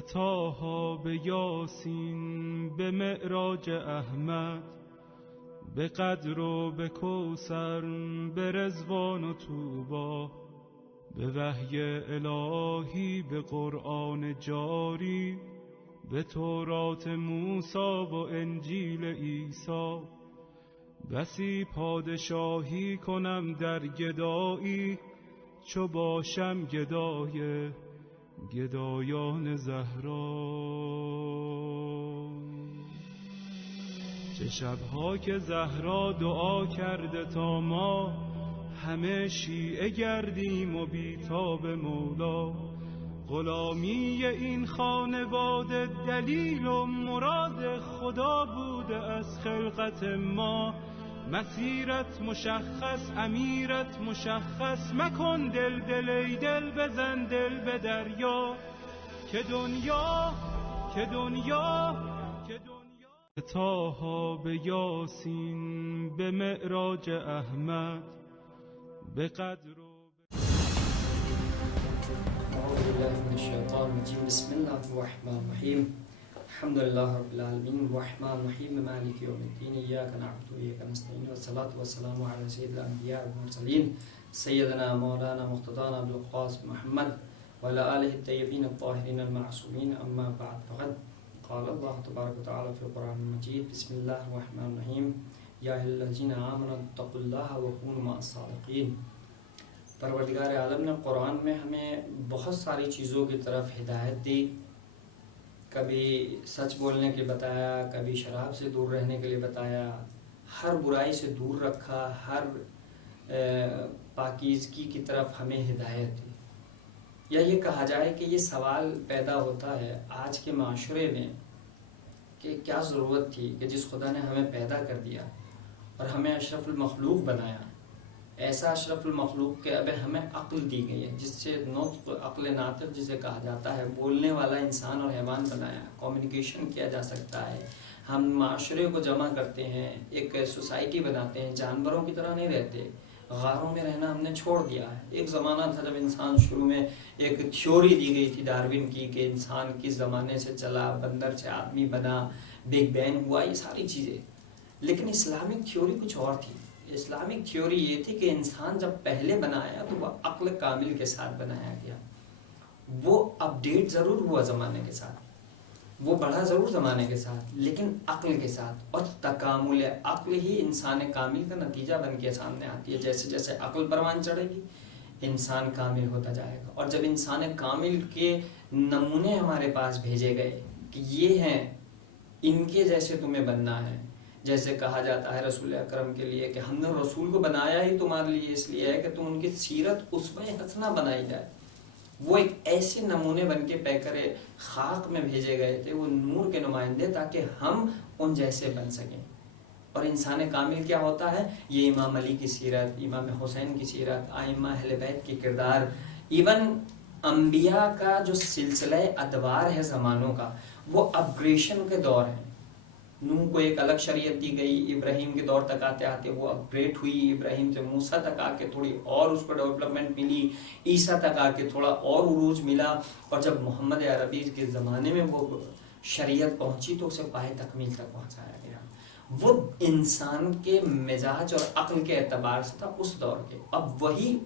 طه به یاسین به معراج احمد، به قدر و به کوثر به رضوان و طوبی، به وحی الهی به قرآن جاری، به تورات موسی و انجیل عیسی. بسی پادشاهی کنم در گدایی، چو باشم گدای گدایان زهرا. چه شبها که زهرا دعا کرده تا ما همه شیعه گردیم و بیتاب مولا. غلامی این خانواده دلیل و مراد خدا بوده از خلقت ما. مسیرت مشخص امیرت مشخص، مکن دل ای دل بزن دل به دریا. که دنیا طه به یاسین به معراج احمد، به قدر أعوذ بالله من الشيطان الرجيم. بسم الله الرحمن الرحيم. الحمد لله رب العالمين الرحمن الرحيم مالك يوم الدين. إياك نعبد وإياك نستعين والصلاة والسلام على سيد الأنبياء والمرسلين سيدنا مولانا مقتدانا بالقاسم محمد وعلى آله الطيبين الطاهرين المعصومين. أما بعد فقد قال الله تبارك وتعالى في القرآن المجيد. بسم الله الرحمن الرحيم. يا أيها الذين آمنوا اتقوا الله وكونوا مع الصادقين. پروردگار عالم نے قرآن میں ہمیں بہت ساری چیزوں کی طرف ہدایت دی. کبھی سچ بولنے کے بتایا، کبھی شراب سے دور رہنے کے لیے بتایا، ہر برائی سے دور رکھا، ہر پاکیزگی کی طرف ہمیں ہدایت دی. یا یہ کہا جائے کہ یہ سوال پیدا ہوتا ہے آج کے معاشرے میں کہ کیا ضرورت تھی کہ جس خدا نے ہمیں پیدا کر دیا اور ہمیں اشرف المخلوق بنایا، ایسا اشرف المخلوق کہ اب ہمیں عقل دی گئی ہے، جس سے نطق عقل ناطق جسے کہا جاتا ہے، بولنے والا انسان اور حیوان بنایا، کمیونیکیشن کیا جا سکتا ہے. ہم معاشرے کو جمع کرتے ہیں، ایک سوسائٹی بناتے ہیں، جانوروں کی طرح نہیں رہتے. غاروں میں رہنا ہم نے چھوڑ دیا ہے. ایک زمانہ تھا جب انسان شروع میں ایک تھیوری دی گئی تھی ڈاروین کی کہ انسان کس زمانے سے چلا، بندر سے آدمی بنا، بگ بینگ ہوا، یہ ساری چیزیں. لیکن اسلامک تھیوری کچھ اور تھی. اسلامک تھیوری یہ تھی کہ انسان جب پہلے بنایا تو وہ عقل کامل کے ساتھ بنایا گیا. وہ اپڈیٹ ضرور ہوا زمانے کے ساتھ، وہ بڑھا ضرور زمانے کے ساتھ، لیکن عقل کے ساتھ. اور تکامل عقل ہی انسان کامل کا نتیجہ بن کے سامنے آتی ہے. جیسے جیسے عقل پروان چڑھے گی انسان کامل ہوتا جائے گا. اور جب انسان کامل کے نمونے ہمارے پاس بھیجے گئے کہ یہ ہیں، ان کے جیسے تمہیں بننا ہے. جیسے کہا جاتا ہے رسول اکرم کے لیے کہ ہم نے رسول کو بنایا ہی تمہارے لیے اس لیے ہے کہ تم ان کی سیرت اسوہ حسنہ بنائی جائے. وہ ایک ایسے نمونے بن کے پیکرے خاک میں بھیجے گئے تھے، وہ نور کے نمائندے، تاکہ ہم ان جیسے بن سکیں. اور انسان کامل کیا ہوتا ہے؟ یہ امام علی کی سیرت، امام حسین کی سیرت، ائمہ اہل بیت کی کردار، ایون انبیاء کا جو سلسلہ ادوار ہے زمانوں کا، وہ اپگریشن کے دور ہیں. نوح کو ایک الگ شریعت دی گئی، ابراہیم کے دور تک آتے آتے وہ اپگریڈ ہوئی، ابراہیم سے موسیٰ تک آ کے تھوڑی اور اس کو ڈیولپمنٹ ملی، عیسیٰ تک آ کے تھوڑا اور عروج ملا، اور جب محمد عربی کے زمانے میں وہ شریعت پہنچی تو اسے پائے تکمیل تک پہنچایا گیا. وہ انسان کے مزاج اور عقل کے اعتبار سے تھا اس دور کے. اب وہی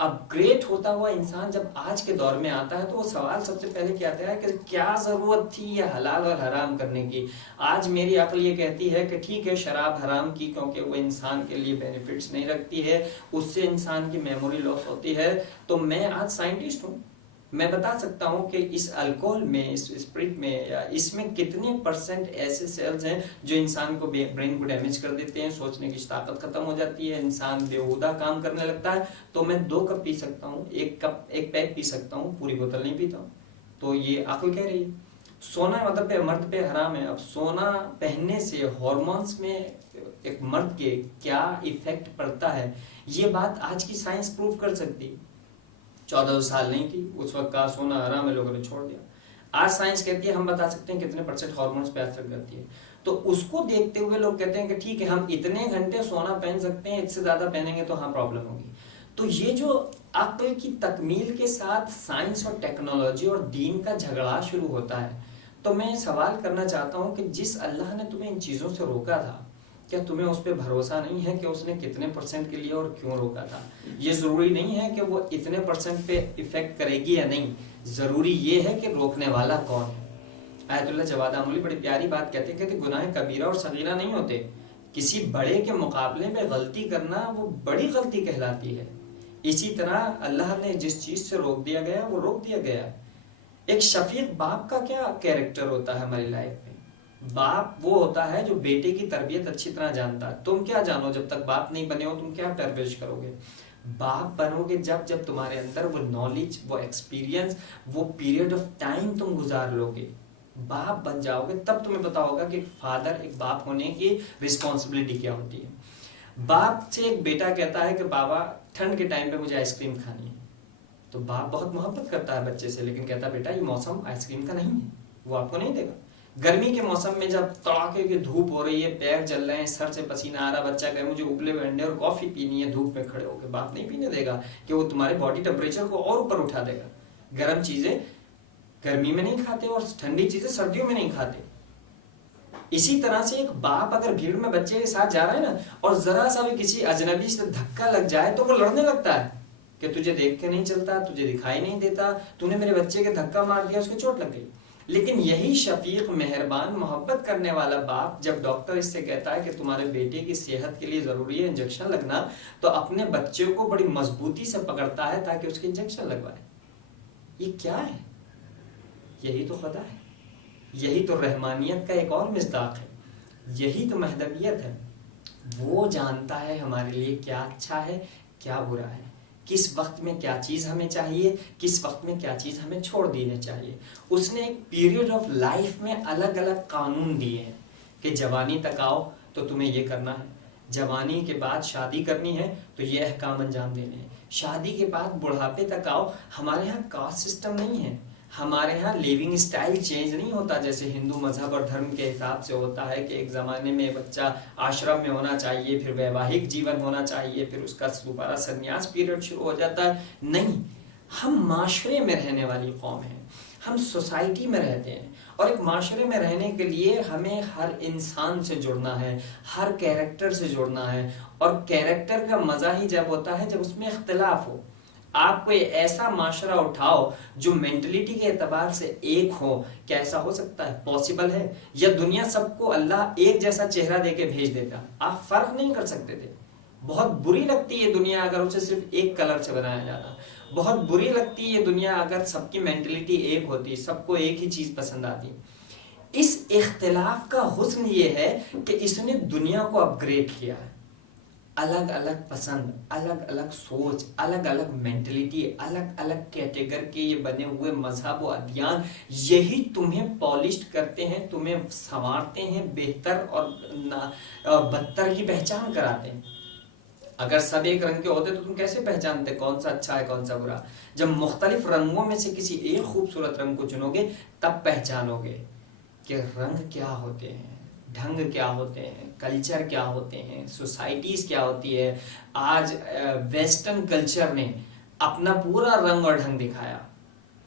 اپگریڈ ہوتا ہوا انسان جب آج کے دور میں آتا ہے تو وہ سوال سب سے پہلے کیا آتا ہے کہ کیا ضرورت تھی یہ حلال اور حرام کرنے کی. آج میری عقل یہ کہتی ہے کہ ٹھیک ہے شراب حرام کی کیونکہ وہ انسان کے لیے بینیفٹس نہیں رکھتی ہے، اس سے انسان کی میموری لاس ہوتی ہے. تو میں آج سائنٹسٹ ہوں، میں بتا سکتا ہوں کہ اس الکوہل میں، اس اسپرٹ میں، یا اس میں کتنے % ایسے سیلز ہیں جو انسان کو برین کو ڈیمیج کر دیتے ہیں، سوچنے کی طاقت ختم ہو جاتی ہے، انسان بےہودہ کام کرنے لگتا ہے. تو میں 2 کپ پی سکتا ہوں، ایک پیک پی سکتا ہوں، پوری بوتل نہیں پیتا ہوں. تو یہ عقل کہہ رہی ہے. سونا مطلب پہ مرد پہ حرام ہے. اب سونا پہننے سے ہارمونس میں ایک مرد کے کیا ایفیکٹ پڑتا ہے، یہ بات آج کی سائنس پروف کر سکتی. 14 سال نہیں تھی اس وقت کا سونا حرام ہے، لوگوں نے چھوڑ دیا. آج سائنس کہتی ہے ہم بتا سکتے ہیں کتنے % ہارمونس پہ اثر کرتی ہے. تو اس کو دیکھتے ہوئے لوگ کہتے ہیں کہ ٹھیک ہے ہم اتنے گھنٹے سونا پہن سکتے ہیں، اس سے زیادہ پہنیں گے تو ہاں پرابلم ہوگی. تو یہ جو عقل کی تکمیل کے ساتھ سائنس اور ٹیکنالوجی اور دین کا جھگڑا شروع ہوتا ہے. تو میں سوال کرنا چاہتا ہوں کہ جس اللہ نے تمہیں ان چیزوں سے روکا تھا، کیا تمہیں اس پہ بھروسہ نہیں ہے کہ اس نے کتنے پرسنٹ کے لیے اور کیوں روکا تھا؟ یہ ضروری نہیں ہے کہ وہ اتنے پرسنٹ پہ ایفیکٹ کرے گی یا نہیں، ضروری یہ ہے کہ روکنے والا کون ہے. آیت اللہ جواد آملی بڑی پیاری بات کہتے ہیں کہ گناہ کبیرہ اور صغیرہ نہیں ہوتے، کسی بڑے کے مقابلے میں غلطی کرنا وہ بڑی غلطی کہلاتی ہے. اسی طرح اللہ نے جس چیز سے روک دیا گیا وہ روک دیا گیا. ایک شفیق باپ کا کیا کیریکٹر ہوتا ہے ہماری لائف میں؟ باپ وہ ہوتا ہے جو بیٹے کی تربیت اچھی طرح جانتا ہے. تم کیا جانو جب تک باپ نہیں بنے ہو، تم کیا پرورش کرو گے؟ باپ بنو گے جب تمہارے اندر وہ نالج، وہ ایکسپیرینس، وہ پیریڈ آف ٹائم تم گزار لو گے. باپ بن جاؤ گے تب تمہیں پتا ہوگا کہ ایک باپ ہونے کی رسپانسبلٹی کیا ہوتی ہے. باپ سے ایک بیٹا کہتا ہے کہ بابا ٹھنڈ کے ٹائم پہ مجھے آئس کریم کھانی ہے، تو باپ بہت محبت کرتا ہے بچے سے، لیکن کہتا ہے بیٹا یہ موسم آئس کریم کا نہیں ہے، وہ آپ کو نہیں دے گا. گرمی کے موسم میں جب تڑاکے کی دھوپ ہو رہی ہے، پیر جل رہے ہیں، سر سے پسینہ آ رہا، بچہ کہے مجھے ابلے ہوئے انڈے اور کافی پینی ہے، دھوپ میں کھڑے ہو کے، باپ نہیں پینے دے گا کہ وہ تمہارے باڈی ٹیمپریچر کو اور اوپر اٹھا دے گا. گرم چیزیں گرمی میں نہیں کھاتے اور ٹھنڈی چیزیں سردیوں میں نہیں کھاتے. اسی طرح سے ایک باپ اگر بھیڑ میں بچے کے ساتھ جا رہا ہے نا، اور ذرا سا بھی کسی اجنبی سے دھکا لگ جائے تو وہ لڑنے لگتا ہے کہ تجھے دیکھ کے نہیں چلتا، تجھے دکھائی نہیں دیتا، تو نے میرے بچے کے دھکا مار دیا، اس کو چوٹ لگ گئی. لیکن یہی شفیق، مہربان، محبت کرنے والا باپ جب ڈاکٹر اس سے کہتا ہے کہ تمہارے بیٹے کی صحت کے لیے ضروری ہے انجیکشن لگنا، تو اپنے بچے کو بڑی مضبوطی سے پکڑتا ہے تاکہ اس کی انجیکشن لگوائے. یہ کیا ہے؟ یہی تو خدا ہے، یہی تو رحمانیت کا ایک اور مصداق ہے، یہی تو مہدویت ہے. وہ جانتا ہے ہمارے لیے کیا اچھا ہے کیا برا ہے، کس وقت میں کیا چیز ہمیں چاہیے، کس وقت میں کیا چیز ہمیں چھوڑ دینا چاہیے. اس نے ایک پیریڈ آف لائف میں الگ الگ قانون دیے ہیں کہ جوانی تک آؤ تو تمہیں یہ کرنا ہے، جوانی کے بعد شادی کرنی ہے تو یہ احکام انجام دینے ہیں، شادی کے بعد بڑھاپے تک آؤ. ہمارے ہاں کاسٹ سسٹم نہیں ہے، ہمارے ہاں لیونگ اسٹائل چینج نہیں ہوتا جیسے ہندو مذہب اور دھرم کے حساب سے ہوتا ہے کہ ایک زمانے میں بچہ آشرم میں ہونا چاہیے، پھر ویواہک جیون ہونا چاہیے، پھر اس کا دوبارہ سنیاس پیریڈ شروع ہو جاتا ہے. نہیں، ہم معاشرے میں رہنے والی قوم ہیں، ہم سوسائٹی میں رہتے ہیں، اور ایک معاشرے میں رہنے کے لیے ہمیں ہر انسان سے جڑنا ہے، ہر کیریکٹر سے جڑنا ہے. اور کیریکٹر کا مزہ ہی جب ہوتا ہے جب اس میں اختلاف ہو. آپ کوئی ایسا معاشرہ اٹھاؤ جو مینٹلٹی کے اعتبار سے ایک ہو، کیا ایسا ہو سکتا ہے؟ پاسبل ہے؟ یا دنیا سب کو اللہ ایک جیسا چہرہ دے کے بھیج دیتا، آپ فرق نہیں کر سکتے تھے. بہت بری لگتی ہے دنیا اگر اسے صرف ایک کلر سے بنایا جاتا، بہت بری لگتی ہے دنیا اگر سب کی مینٹلٹی ایک ہوتی، سب کو ایک ہی چیز پسند آتی. اس اختلاف کا حسن یہ ہے کہ اس نے دنیا کو اپ گریڈ کیا ہے. الگ الگ پسند، الگ الگ سوچ، الگ الگ مینٹلٹی، الگ الگ کیٹیگر کے یہ بنے ہوئے مذہب و ادیان، یہی تمہیں پالشڈ کرتے ہیں، تمہیں سنوارتے ہیں، بہتر اور بدتر کی پہچان کراتے ہیں. اگر سب ایک رنگ کے ہوتے تو تم کیسے پہچانتے کون سا اچھا ہے کون سا برا؟ جب مختلف رنگوں میں سے کسی ایک خوبصورت رنگ کو چنو گے تب پہچانو گے کہ رنگ کیا ہوتے ہیں، ڈھنگ کیا ہوتے ہیں، کلچر کیا ہوتے ہیں، سوسائٹیز کیا ہوتی ہے. آج ویسٹرن کلچر نے اپنا پورا رنگ اور ڈھنگ دکھایا.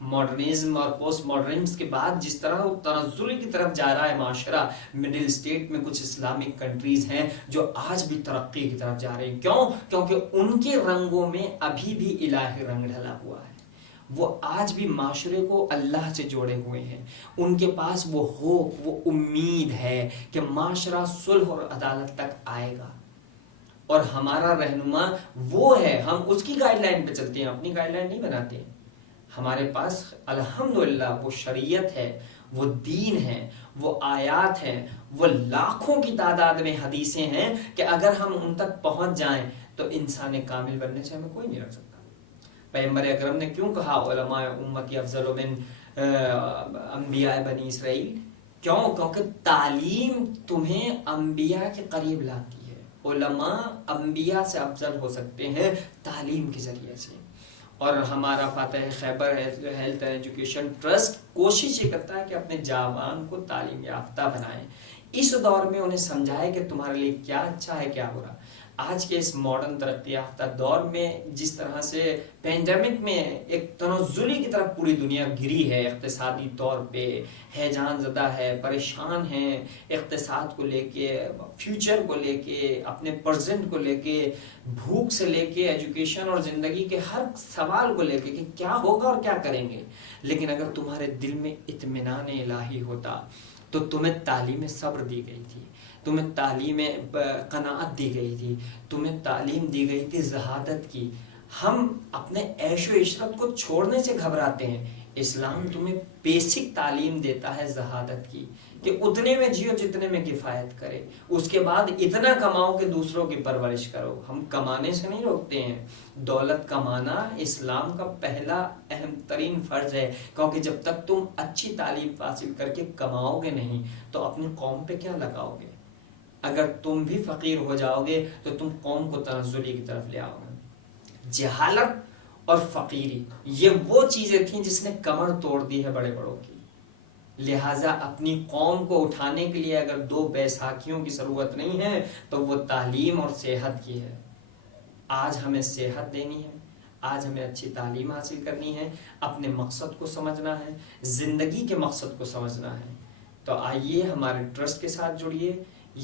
ماڈرنزم اور پوسٹ ماڈرنزم کے بعد جس طرح وہ تنزل کی طرف جا رہا ہے معاشرہ، مڈل اسٹیٹ میں کچھ اسلامک کنٹریز ہیں جو آج بھی ترقی کی طرف جا رہے ہیں. کیوں؟ کیونکہ ان کے رنگوں میں ابھی بھی الہی رنگ ڈھلا ہوا ہے، وہ آج بھی معاشرے کو اللہ سے جوڑے ہوئے ہیں. ان کے پاس وہ ہوپ، وہ امید ہے کہ معاشرہ صلح اور عدالت تک آئے گا. اور ہمارا رہنما وہ ہے، ہم اس کی گائیڈ لائن پہ چلتے ہیں، اپنی گائیڈ لائن نہیں بناتے ہیں. ہمارے پاس الحمدللہ وہ شریعت ہے، وہ دین ہے، وہ آیات ہیں، وہ لاکھوں کی تعداد میں حدیثیں ہیں کہ اگر ہم ان تک پہنچ جائیں تو انسان کامل بننے سے ہمیں کوئی نہیں رکھ سکتا. پیغمبر اکرم نے کیوں کہا علماء امتی افضل من انبیاء بنی اسرائیل؟ کیوں؟ کیونکہ تعلیم تمہیں انبیاء کے قریب لاتی ہے. علماء انبیاء سے افضل ہو سکتے ہیں تعلیم کے ذریعے سے. اور ہمارا فاتح خیبر ہیلتھ اینڈ ایجوکیشن ٹرسٹ کوشش یہ کرتا ہے کہ اپنے جوان کو تعلیم یافتہ بنائیں، اس دور میں انہیں سمجھائے کہ تمہارے لیے کیا اچھا ہے کیا برا. آج کے اس ماڈرن ترقی یافتہ دور میں جس طرح سے پینڈیمک میں ایک تنزلی کی طرف پوری دنیا گری ہے، اقتصادی طور پہ ہیجان زدہ ہے، پریشان ہے اقتصاد کو لے کے، فیوچر کو لے کے، اپنے پرزنٹ کو لے کے، بھوک سے لے کے ایجوکیشن اور زندگی کے ہر سوال کو لے کے کہ کیا ہوگا اور کیا کریں گے۔ لیکن اگر تمہارے دل میں اطمینان الہی ہوتا تو تمہیں تعلیم صبر دی گئی تھی، تمہیں تعلیم قناعت دی گئی تھی، تمہیں تعلیم دی گئی تھی زہادت کی۔ ہم اپنے عیش و عشرت کو چھوڑنے سے گھبراتے ہیں، اسلام تمہیں بیسک تعلیم دیتا ہے زہادت کی، کہ اتنے میں جیو جتنے میں کفایت کرے، اس کے بعد اتنا کماؤ کہ دوسروں کی پرورش کرو۔ ہم کمانے سے نہیں روکتے ہیں، دولت کمانا اسلام کا پہلا اہم ترین فرض ہے، کیونکہ جب تک تم اچھی تعلیم حاصل کر کے کماؤ گے نہیں تو اپنی قوم پہ کیا لگاؤ گے؟ اگر تم بھی فقیر ہو جاؤ گے تو تم قوم کو تنزلی کی طرف لے آؤ گے۔ جہالت اور فقیری یہ وہ چیزیں تھیں جس نے کمر توڑ دی ہے بڑے بڑوں کی، لہٰذا اپنی قوم کو اٹھانے کے لیے اگر دو بیساکھیوں کی ضرورت نہیں ہے تو وہ تعلیم اور صحت کی ہے۔ آج ہمیں صحت دینی ہے، آج ہمیں اچھی تعلیم حاصل کرنی ہے، اپنے مقصد کو سمجھنا ہے، زندگی کے مقصد کو سمجھنا ہے۔ تو آئیے ہمارے ٹرسٹ کے ساتھ جڑیے۔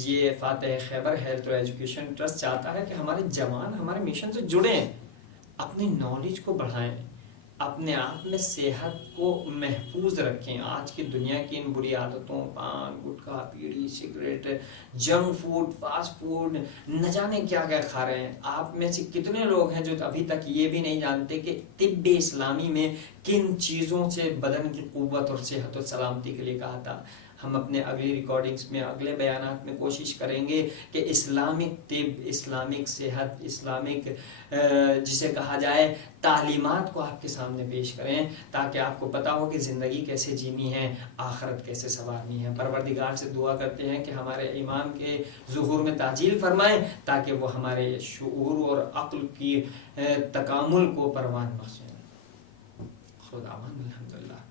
یہ فاتح خیبر ہیلتھ اور ایجوکیشن ٹرسٹ چاہتا ہے کہ ہمارے جوان ہمارے مشن سے جڑیں، اپنی نالج کو بڑھائیں، اپنے آپ میں صحت کو محفوظ رکھیں۔ آج کی دنیا کی ان بری عادتوں، پان گٹکا بیڑی cigarette, junk food, fast food, نہ جانے کیا کیا کھا رہے ہیں۔ آپ میں سے کتنے لوگ ہیں جو ابھی تک یہ بھی نہیں جانتے کہ طب اسلامی میں کن چیزوں سے بدن کی قوت اور صحت و سلامتی کے لیے کہا تھا۔ ہم اپنے اگلی ریکارڈنگز میں، اگلے بیانات میں کوشش کریں گے کہ اسلامک طب، اسلامک صحت، اسلامک جسے کہا جائے تعلیمات کو آپ کے سامنے پیش کریں، تاکہ آپ کو پتا ہو کہ زندگی کیسے جینی ہے، آخرت کیسے سنوارنی ہے۔ پروردگار سے دعا کرتے ہیں کہ ہمارے ایمان کے ظہور میں تعجیل فرمائیں، تاکہ وہ ہمارے شعور اور عقل کی تکامل کو پروان بخشیں۔ خدا الحمدللہ۔